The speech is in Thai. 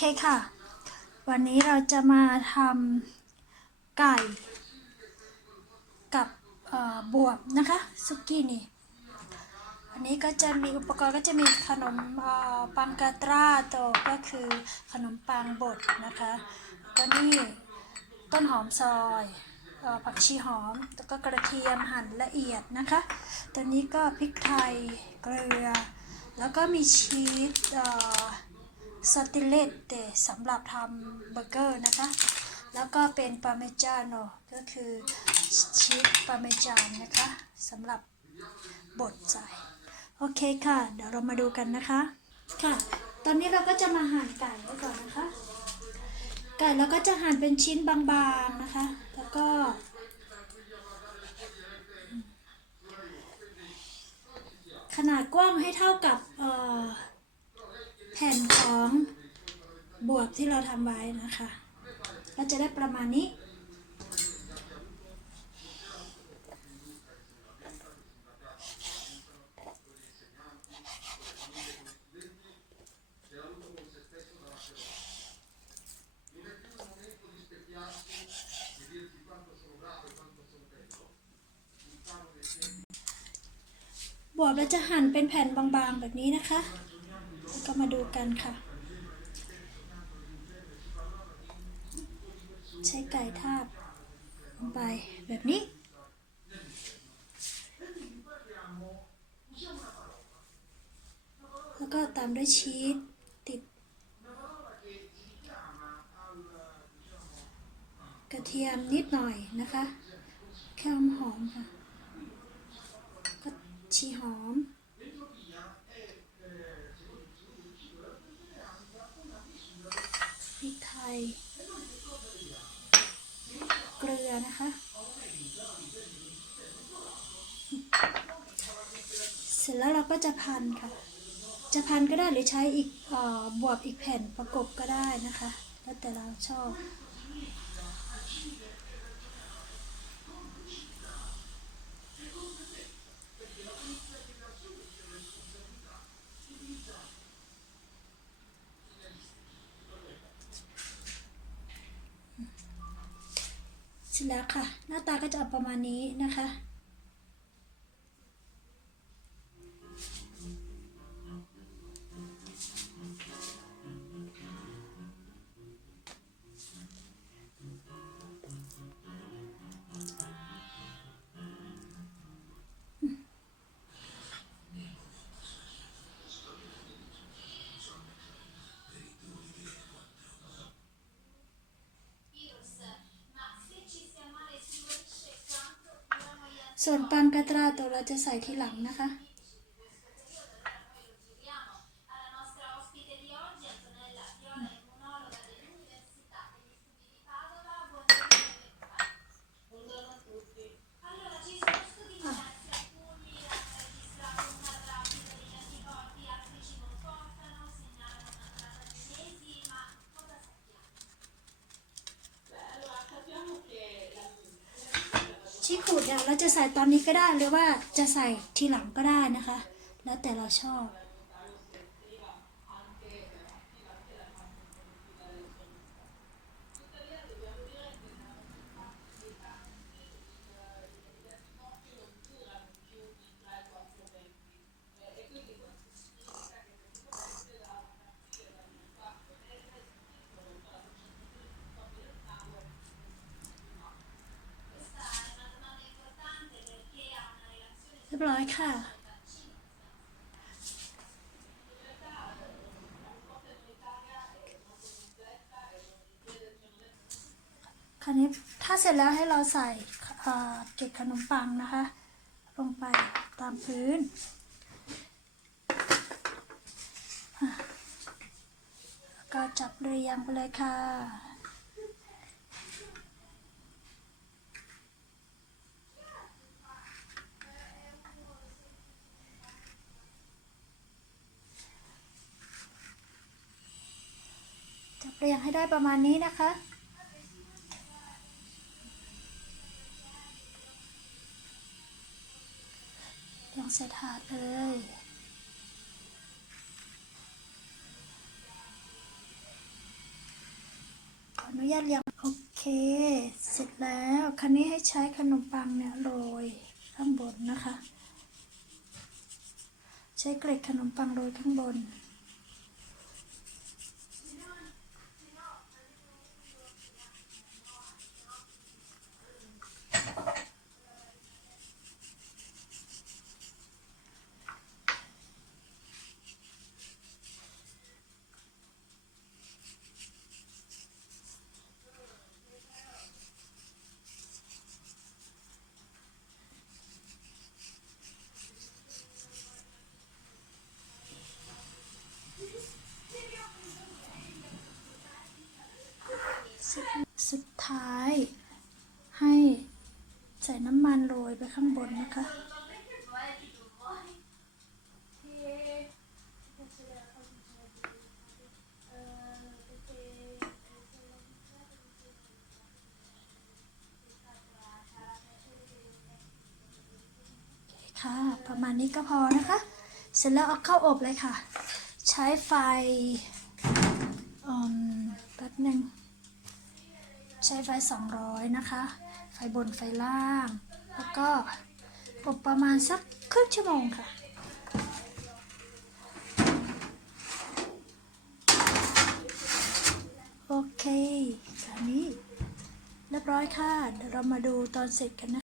เคค่ะ วันนี้เราจะมาทำไก่กับบวบนะคะซุกี้นี่อันนี้ก็จะมีอุปกรณ์ก็จะมีขนมปังกาตราโตก็คือขนมปังบดนะคะก็นี่ต้นหอมซอยอผักชีหอมแล้วก็กระเทียมหั่นละเอียดนะคะตัวนี้ก็พริกไทยเกลือ แล้วก็มีชีส สติเลตเตสำหรับทำเบอร์เกอร์นะคะ แล้วก็เป็นปาเมจาโนก็คือชีสปาเมจานนะคะสำหรับบดใส่โอเคค่ะ เดี๋ยวเรามาดูกันนะคะ ค่ะ ตอนนี้เราก็จะมาหั่นไก่ไว้ก่อนนะคะ ไก่เราก็จะหั่นเป็นชิ้นบางๆนะคะ แล้วก็ขนาดกว้างให้เท่ากับเอ่อ แผ่นของบวบที่เราทำไว้นะคะ ก็จะได้ประมาณนี้บวบเราจะหั่นเป็นแผ่นบางๆแบบนี้นะคะ ก็มาดูกันค่ะ ใช้ไก่ทาบลงไปแบบนี้ แล้วก็ตามด้วยชีสติด กระเทียมนิดหน่อยนะคะแค่หอมค่ะ ก็ชีหอม พริกไทย เกลือนะคะ เสร็จแล้วเราก็จะพันค่ะ จะพันก็ได้หรือใช้อีกออบวบอีกแผ่นประกบก็ได้นะคะ แล้วแต่เราชอบ แล้วค่ะ หน้าตาก็จะประมาณนี้นะคะ ส่วนปังกระตราตัวเราจะใส่ทีหลังนะคะ ชีขูดเนี่ยเราจะใส่ตอนนี้ก็ได้หรือว่าจะใส่ทีหลังก็ได้นะคะ แล้วแต่เราชอบ รียบร้อยค่ะ คราวนี้ถ้าเสร็จแล้วให้เราใส่เกล็ดขนมปังนะคะ ลงไปตามพื้นแล้วก็จับเรียงไปเลยค่ะ จับเรียงให้ได้ประมาณนี้นะคะ เรียงใส่ถาดเลยอนุญาตเรียงโอเค เสร็จแล้วคันนี้ให้ใช้ขนมปังเนี่ยโรยข้างบนนะคะ ใช้เกล็ดขนมปังโรยข้างบน สุดท้าย ให้ใส่น้ำมันโรยไปข้างบนนะคะ ค่ะ ประมาณนี้ก็พอนะคะ เสร็จแล้วเอาเข้าอบเลยค่ะ ใช้ไฟอืมแป๊บหนึ่ง ใช้ไฟ 200 นะคะ ไฟบนไฟล่าง แล้วก็อบประมาณสักครึ่งชั่วโมงค่ะ โอเคตอนนี้เรียบร้อยค่ะ เดี๋ยวเรามาดูตอนเสร็จกันนะ